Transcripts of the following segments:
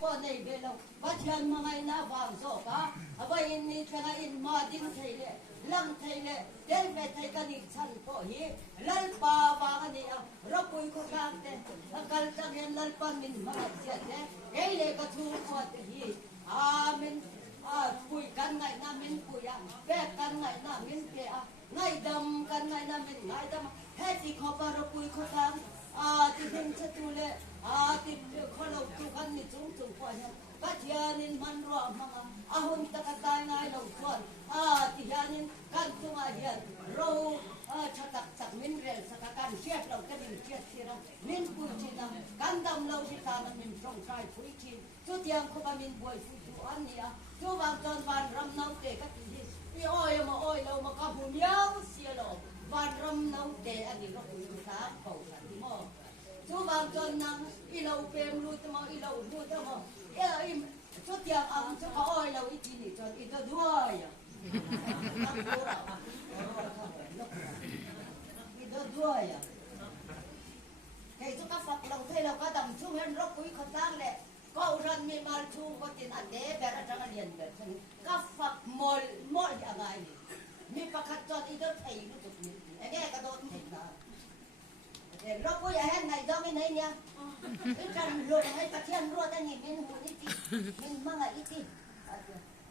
po nei belo pathian mangai na wang zo ka awai ni tanga in ma ding theile lang theile tel me thai ka ni chan po hi lal pa wang ni a rapui ko kam te akal tang hen lal pa min ma sia te ei le ka thu ko te hi amen pui kan ngai na min pui a pe kan ngai na min pe a ngai dam kan ngai na min ngai dam he ti kho pa rapui ko kam ti thing cha tu le ti kho lo tu kan ni chung chung ko ha pathianin man ro ma ahun ta ka tai ngai lo chuan ti hianin kan tu ma hian ro chatak chak min rel sa ka kan siat lo ka din siat sira min pu chi na kan dam lo hi ta na min trong sai pui chi tu tiang ko ba min boi fu tu an ni a tu wang ton ban ram nau te ka ti hi pi oi lo ma ka bu miao sia lo ban ram nau te ani ro ku ta ko la ti mo tu wang ton nang i lo pem lu ta mo i lo lu ta mo tu tiang ang tu ka oi lo i ti ni ton i ta duai ya Ito dua ya. Kaya ito ka faklang tayo lang kadam chungen rok kuy katang le. Kauran mi mal chung ko tin ande bera jangan yan ber. Ka fak mol ya ngay ni. Mi pakatot ito tayo nutuk ni. Ege ka dot tayo na. Rok kuy ahen ngay domin ay niya. Ikan lo ngay patian ro tani min huniti. Min mga iti.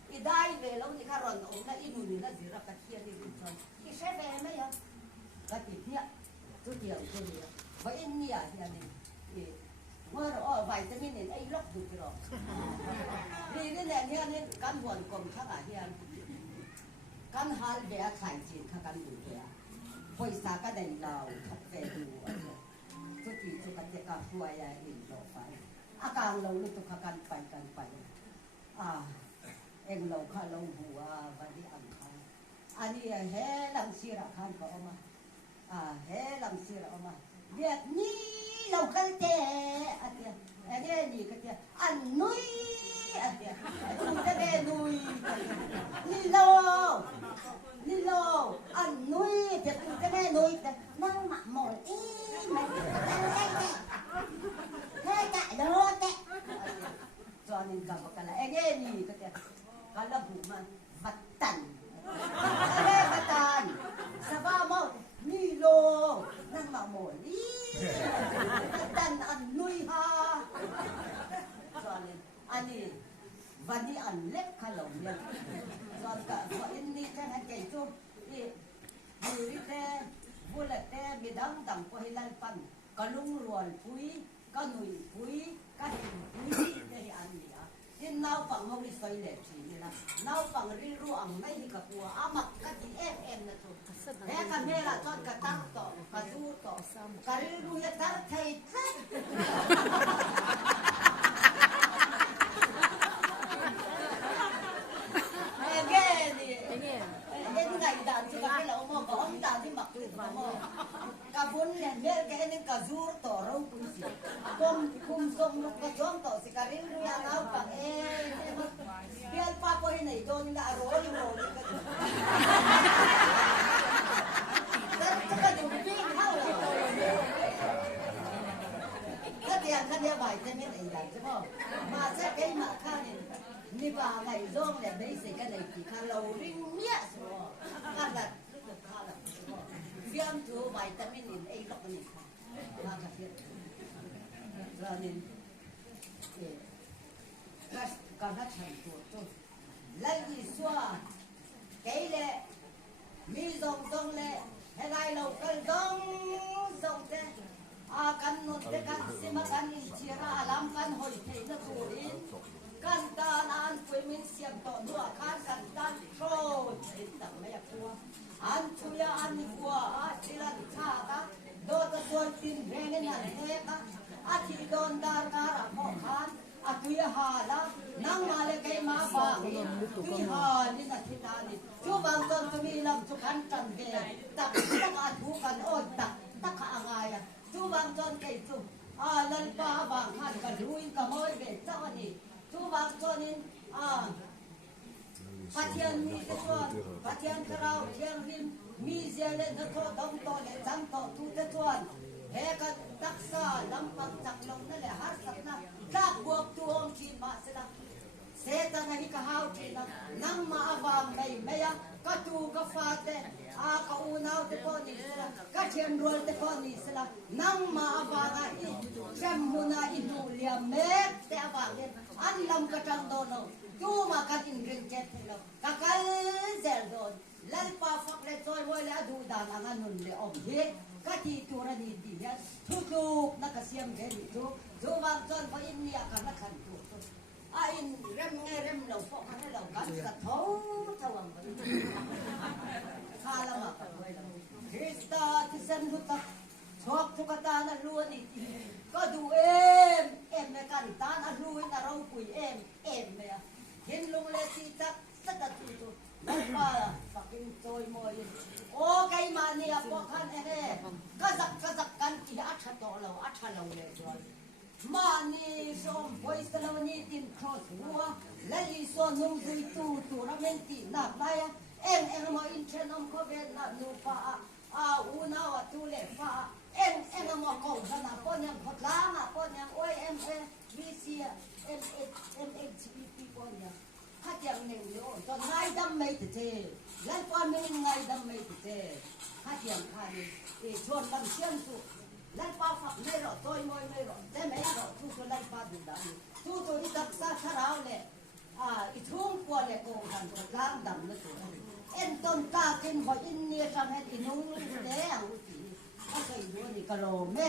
Idai velo ni karon o na inuni na zira katia ni rinchon. Isebe na ya. Kati dia. Tu dia tu dia. Ba in niya ya ni. Mo ro vitamin ni ai lok du kiro. Ni ni ne ni kan hon kom thang a hian. Kan hal be a khai chin kha kan du ya. Poi sa ka dai lao khat ve du. Tu ti tu ka te ka huai ya in lo pai. Akang lo ni tu kha kan pai. Em lâu khá lâu hùa và đi ăn khá anh ấy hé làm xí ra khăn có mà hé làm xí ra mà việc ní lâu khăn tê anh ấy ní cái tê ăn nuôi anh ấy chúng ta về nuôi ní lâu ăn nuôi thì chúng ta về nuôi năng mặc mồi mà thế cả đó tê cho nên gặp cái là anh ấy ní cái tê kalau bukan vatan, vatan, sebab mau nilo nang mau ni, vatan anui ha, soalnya ani vani anlek kalau dia, soalnya ini kan hanya itu, ini bulat bidang dang pohilan pan, kalung rual pui, kanui pui, kahin pui dari ani. Din nau pang mau di toilet sini lah. Nau pang riru ang may hikapua amak kati FM na to. Kamera ton katang to, kazu to. Kariru ya tartay. Kabun yan, mer kaya ng kazur to, raw po siya. Kung song ka jom to, si Karin yan ako pang biyal pa po hinay, doon nila aroli. Pero ka dumping, hawla. Kaya kanya vitamin ay lang, diba? Masa kay makanin, ni ba ngay zong le basic ka na ikikalaw ring niya, so, kalat. Viêm thu vitamin in A lọc này là đặc biệt là nên các thành của tôi lấy đi xóa cái lệ mi dòng lệ hay lai lâu cái dòng thế căn nốt thế căn xem mà căn in chia ra làm căn hồi thấy nó phù in căn ta ăn quên mình xem tỏ đua căn ta trôi chết tận mấy cua an chuya an kuwa sila chata do ta son tin rene na heka ati don dar kara mo khan atuya hala nang male kai ma ba ki ha ni na thitani chu bang ton kami lam chu kan tan ge tak tak a thu kan o tak tak ka angaya chu bang ton kai chu lal pa bang khan ka ruin ka moi be cha ni chu bang tonin Patian ni ketuan, patian kerau, tiang rim, mizele nato dom to le jam to tu ketuan. Heka taksa lampang taklong na le har sakna tak buak tu om chi ma ta na ikahaw tina nang maabang may maya katu ka fate ka unaw te po ni sila ka general te po ni sila nang maabang i muna inulia mek te abangin anlam ka tang dono tuma ka ingredient nilo kakal zeldon lalpa fakle toy wala duda na nganun le obje kati tura ni diyan tutuk na kasiyang ganito Jumang John pa inya ka na kanto. Ain rem law po ka na law kan sa tawang ba. Kala ma ka boy law. Krista tisan hutak chok chukata na luan iti. Kadu em me kanta na luin na raw puy em me. Hinlong le titak sa tatuto. Nagpa paking toy mo yun. O kay mani ako kan kazak kan iya atalaw le joy. Mani som boys talaw ni tin cross wa lali so nung dui tu ramenti na playa en mo inchenom ko ben na nu pa una wa tu le pa en mo ko na po nyang hotlanga po nyang oi bc mhp po nyang hatyang ning yo to ngai dam mai te lan pa min ngai dam mai te hatyang khani e chon lam siam su lan pa phak me ro toy moi me ro te me ro tu so lan pa du da tu ni tak sa tharau le i thung kwa le ko han ko lang dam le tu en ton ta kin ho in ni sang het inung le ang ti a kai do ni ka lo me